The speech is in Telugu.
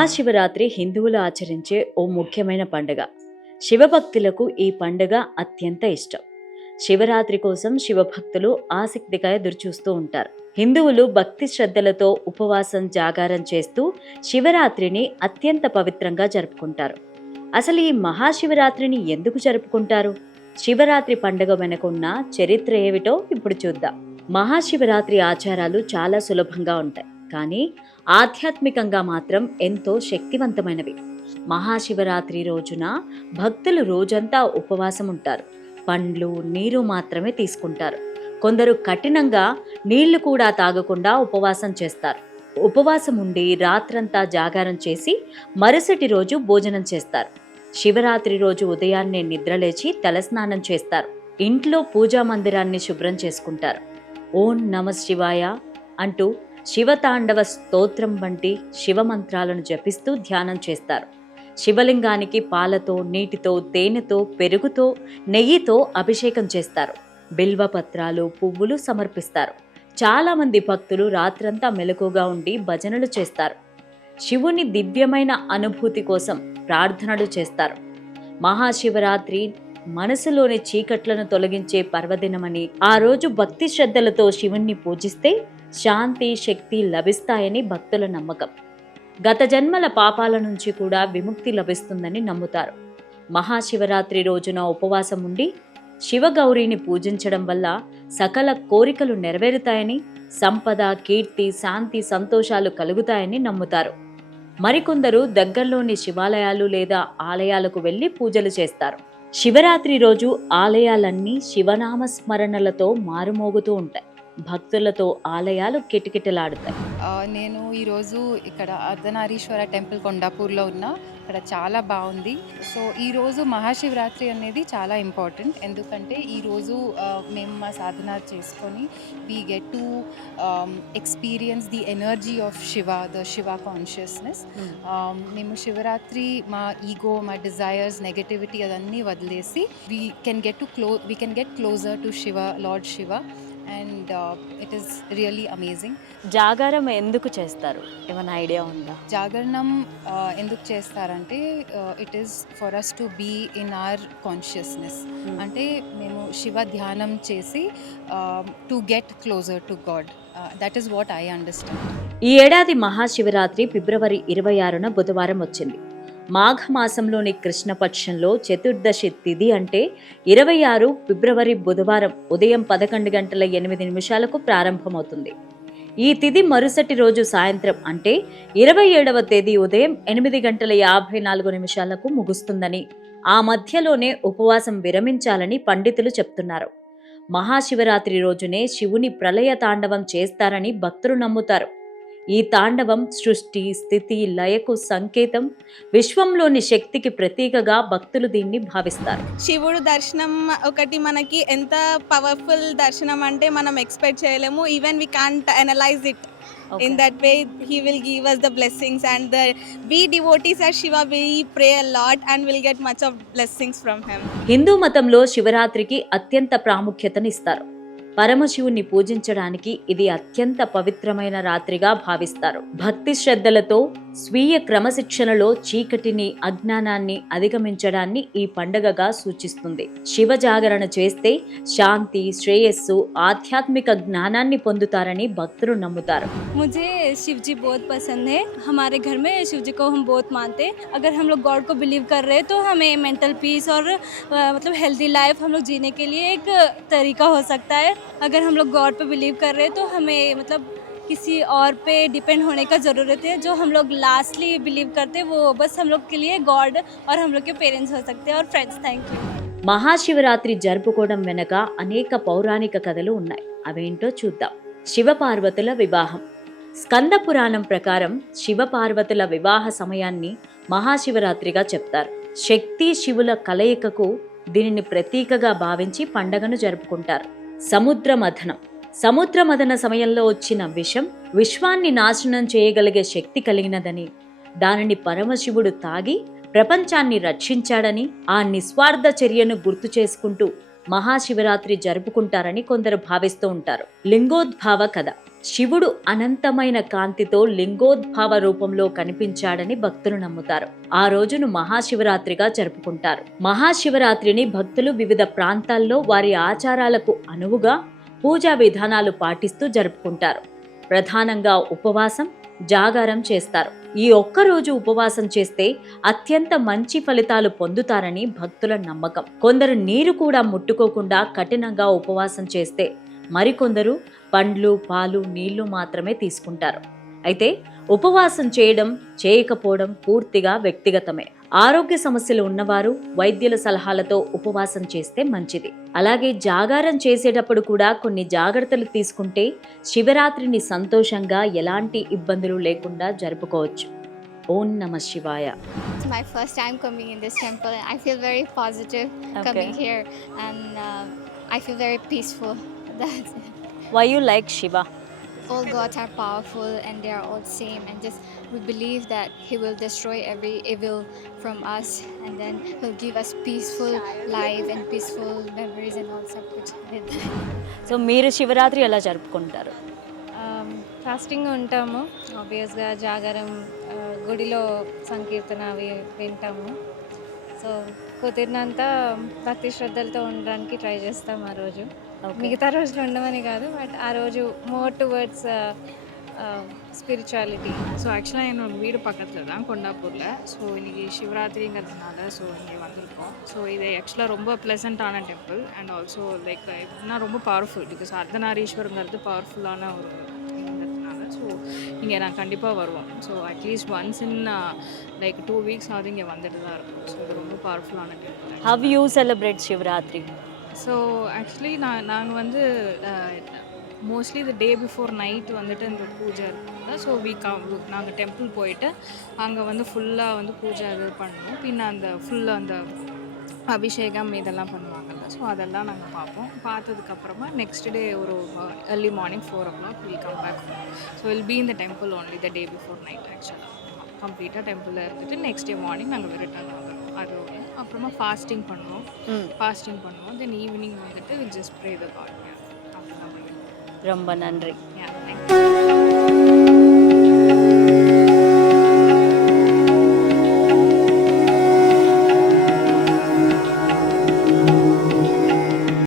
మహాశివరాత్రి హిందువులు ఆచరించే ఓ ముఖ్యమైన పండుగ. శివభక్తులకు ఈ పండుగ అత్యంత ఇష్టం. శివరాత్రి కోసం శివభక్తులు ఆసక్తిగా ఎదురుచూస్తూ ఉంటారు. హిందువులు భక్తి శ్రద్ధలతో ఉపవాసం జాగారం చేస్తూ శివరాత్రిని అత్యంత పవిత్రంగా జరుపుకుంటారు. అసలు ఈ మహాశివరాత్రిని ఎందుకు జరుపుకుంటారు? శివరాత్రి పండుగ వెనుకున్న చరిత్ర ఏమిటో ఇప్పుడు చూద్దాం. మహాశివరాత్రి ఆచారాలు చాలా సులభంగా ఉంటాయి, కానీ ఆధ్యాత్మికంగా మాత్రం ఎంతో శక్తివంతమైనవి. మహాశివరాత్రి రోజున భక్తులు రోజంతా ఉపవాసం ఉంటారు. పండ్లు, నీరు మాత్రమే తీసుకుంటారు. కొందరు కఠినంగా నీళ్లు కూడా తాగకుండా ఉపవాసం చేస్తారు. ఉపవాసం ఉండి రాత్రంతా జాగారం చేసి మరుసటి రోజు భోజనం చేస్తారు. శివరాత్రి రోజు ఉదయాన్నే నిద్రలేచి తలస్నానం చేస్తారు. ఇంట్లో పూజా మందిరాన్ని శుభ్రం చేసుకుంటారు. ఓం నమ శివాయ అంటూ శివతాండవ స్తోత్రం వంటి శివమంత్రాలను జపిస్తూ ధ్యానం చేస్తారు. శివలింగానికి పాలతో, నీటితో, తేనెతో, పెరుగుతో, నెయ్యితో అభిషేకం చేస్తారు. బిల్వపత్రాలు, పువ్వులు సమర్పిస్తారు. చాలామంది భక్తులు రాత్రంతా మెలకుగా ఉండి భజనలు చేస్తారు. శివుని దివ్యమైన అనుభూతి కోసం ప్రార్థనలు చేస్తారు. మహాశివరాత్రి మనసులోని చీకట్లను తొలగించే పర్వదినమని, ఆ రోజు భక్తి శ్రద్ధలతో శివుణ్ణి పూజిస్తే శాంతి, శక్తి లభిస్తాయని భక్తుల నమ్మకం. గత జన్మల పాపాల నుంచి కూడా విముక్తి లభిస్తుందని నమ్ముతారు. మహాశివరాత్రి రోజున ఉపవాసం ఉండి శివగౌరిని పూజించడం వల్ల సకల కోరికలు నెరవేరుతాయని, సంపద, కీర్తి, శాంతి, సంతోషాలు కలుగుతాయని నమ్ముతారు. మరికొందరు దగ్గరలోని శివాలయాలు లేదా ఆలయాలకు వెళ్లి పూజలు చేస్తారు. శివరాత్రి రోజు ఆలయాలన్నీ శివనామ స్మరణలతో మారుమోగుతూ ఉంటాయి. భక్తులతో ఆలయాలు కిటకిటలాడుతాయి. నేను ఈరోజు ఇక్కడ అర్ధనారీశ్వర టెంపుల్ కొండాపూర్లో ఉన్నా. ఇక్కడ చాలా బాగుంది. సో ఈరోజు మహాశివరాత్రి అనేది చాలా ఇంపార్టెంట్. ఎందుకంటే ఈరోజు మేము మా సాధన చేసుకొని we get to experience the energy of Shiva, the Shiva consciousness. మేము శివరాత్రి మా ఈగో, మా డిజైర్స్, నెగటివిటీ అదన్నీ వదిలేసి we can get closer to Shiva, lord Shiva. And it is really amazing. జాగారం ఎందుకు చేస్తారు? ఏమైనా ఐడియా ఉందా? జాగరణం ఎందుకు చేస్తారంటే it is for us to be in our consciousness. అంటే మేము శివ ధ్యానం చేసి to get closer to God. That is what I understand. ఈ ఏడాది మహాశివరాత్రి ఫిబ్రవరి 26న బుధవారం వచ్చింది. మాఘమాసంలోని కృష్ణపక్షంలో చతుర్దశి తిథి అంటే 26 ఫిబ్రవరి బుధవారం ఉదయం 11:08 ప్రారంభమవుతుంది. ఈ తిథి మరుసటి రోజు సాయంత్రం అంటే 27వ తేదీ ఉదయం 8:54 ముగుస్తుందని, ఆ మధ్యలోనే ఉపవాసం విరమించాలని పండితులు చెప్తున్నారు. మహాశివరాత్రి రోజునే శివుని ప్రళయ తాండవం చేస్తారని భక్తులు నమ్ముతారు. ఈ తాండవం సృష్టి, స్థితి, లయకు సంకేతం. విశ్వంలోని శక్తికి ప్రతీకగా భక్తులు దీన్ని భావిస్తారు. శివుడు దర్శనం ఒకటి మనకి ఎంత పవర్ఫుల్ దర్శనం అంటే మనం ఎక్స్పెక్ట్ చేయలేము. Even we can't analyse it. In that way he will give us the blessings, and we devotees as Shiva, we pray a lot and will get much of blessings from him. Hindu మతంలో శివరాత్రికి అత్యంత ప్రాముఖ్యతనిస్తారు. పరమశివుని పూజించడానికి ఇది అత్యంత పవిత్రమైన రాత్రిగా భావిస్తారు. భక్తి శ్రద్ధలతో, స్వీయ క్రమశిక్షణలో చీకటిని, అజ్ఞానాన్ని అధిగమించడాన్ని ఈ పండుగగా సూచిస్తుంది. శివ జాగరణ చేస్తే శాంతి, శ్రేయస్సు, ఆధ్యాత్మిక జ్ఞానాన్ని పొందుతారని భక్తులు నమ్ముతారు. मुझे शिव जी बहुत पसंद है. हमारे घर में शिव जी को हम बहुत मानते हैं. अगर हम लोग गॉड को बिलीव कर रहे हैं तो हमें मेंटल पीस और मतलब हेल्दी लाइफ हम लोग जीने के लिए एक तरीका हो सकता है. अगर हम लोग गॉड पे बिलीव कर रहे हैं तो हमें मतलब किसी और पे डिपेंड होने का ज़रूरत है. जो हम लोग लास्टली बिलीव करते हैं वो बस हम लोग के लिए गॉड और हम लोग के पेरेंट्स हो सकते हैं और फ्रेंड्स. Thank you. మహాశివరాత్రి జరుపుకోవడం వెనక అనేక పౌరాణిక కథలు ఉన్నాయి. అవేంటో చూద్దాం. శివపార్వతుల వివాహం. స్కంద పురాణం ప్రకారం శివపార్వతుల వివాహ సమయాన్ని మహాశివరాత్రిగా చెప్తారు. శక్తి, శివుల కలయికకు దీనిని ప్రతీకగా భావించి పండగను జరుపుకుంటారు. సముద్ర మథన సమయంలో వచ్చిన విషం విశ్వాన్ని నాశనం చేయగలిగే శక్తి కలిగినదని, దానిని పరమశివుడు తాగి ప్రపంచాన్ని రక్షించాడని, ఆ నిస్వార్థ చర్యను గుర్తు చేసుకుంటూ మహాశివరాత్రి జరుపుకుంటారని కొందరు భావిస్తూ ఉంటారు. లింగోద్భావ కథ. శివుడు అనంతమైన కాంతితో లింగోద్భావ రూపంలో కనిపించాడని భక్తులు నమ్ముతారు. ఆ రోజును మహాశివరాత్రిగా జరుపుకుంటారు. మహాశివరాత్రిని భక్తులు వివిధ ప్రాంతాల్లో వారి ఆచారాలకు అనువుగా పూజా విధానాలు పాటిస్తూ జరుపుకుంటారు. ప్రధానంగా ఉపవాసం, జాగారం చేస్తారు. ఈ ఒక్కరోజు ఉపవాసం చేస్తే అత్యంత మంచి ఫలితాలు పొందుతారని భక్తుల నమ్మకం. కొందరు నీరు కూడా ముట్టుకోకుండా కఠినంగా ఉపవాసం చేస్తే మరికొందరు పండ్లు, పాలు, నీళ్లు మాత్రమే తీసుకుంటారు. అయితే ఉపవాసం చేయడం, చేయకపోవడం పూర్తిగా వ్యక్తిగతమే. ఆరోగ్య సమస్యలు ఉన్నవారు వైద్యుల సలహాలతో ఉపవాసం చేస్తే మంచిది. అలాగే జాగారం చేసేటప్పుడు కూడా కొన్ని జాగ్రత్తలు తీసుకుంటే శివరాత్రిని సంతోషంగా ఎలాంటి ఇబ్బందులు లేకుండా జరుపుకోవచ్చు. ఓం నమః శివాయ. It's my first time coming in this temple and I feel very positive coming here and I feel very peaceful. That's it. Why you like Shiva? All gods are powerful and they are all same and just we believe that he will destroy every evil from us and then he'll give us peaceful life and peaceful memories and all stuff which so మీరు శివరాత్రి ఎలా జరుపుకుంటారు? ఫాస్టింగ్ ఉంటాము, ఆబ్వియస్గా జాగారం, గుడిలో సంకీర్తన అవి వింటాము. సో కుదిరినంత భక్తి శ్రద్ధలతో ఉండడానికి ట్రై చేస్తాం ఆ రోజు. మిగతా రోజులు ఉండమని కాదు, బట్ ఆ రోజు மோர் டுவர்ட்ஸ் ஸ்பிரிச்சுவாலிட்டி. ஸோ ஆக்சுவலாக என்னோட வீடு பக்கத்தில் தான் கொண்டாப்பூரில். ஸோ இன்றைக்கி சிவராத்திரிங்கிறதுனால ஸோ இங்கே வந்திருக்கோம். ஸோ இது ஆக்சுவலாக ரொம்ப ப்ளசண்ட்டான டெம்பிள் அண்ட் ஆல்சோ லைக் எப்படின்னா ரொம்ப பவர்ஃபுல். பிகாஸ் அர்த்தநாரீஸ்வரங்கிறது பவர்ஃபுல்லான ஒரு இதுங்கிறதுனால ஸோ இங்கே நான் கண்டிப்பாக வருவோம். So at least once in like 2 weeks ஆகுது இங்கே வந்துட்டு தான் இருக்கும். ஸோ இது ரொம்ப பவர்ஃபுல்லான temple. How you celebrate Shivaratri? So actually நாங்கள் வந்து mostly the day before night வந்துட்டு இந்த பூஜை இருக்குங்க. ஸோ நாங்கள் டெம்பிள் போயிட்டு அங்கே வந்து ஃபுல்லாக வந்து பூஜை இது பண்ணுவோம். பின்ன அந்த ஃபுல்லாக அந்த அபிஷேகம் இதெல்லாம் பண்ணுவாங்கல்ல, ஸோ அதெல்லாம் நாங்கள் பார்ப்போம். பார்த்ததுக்கப்புறமா நெக்ஸ்ட் டே ஒரு early morning 4 o'clock we'll come back home. So we'll be in the temple only the day before night actually. கம்ப்ளீட்டாக டெம்பிளில் இருந்துட்டு நெக்ஸ்ட் டே மார்னிங் நாங்கள் ரிட்டர்ன் வந்துடுவோம். அது ஓகே. அப்புறமா ஃபாஸ்டிங் பண்ணுவோம். தென் ஈவினிங் வந்துட்டு will just pray the God. ரொம்ப நன்றி. Yeah.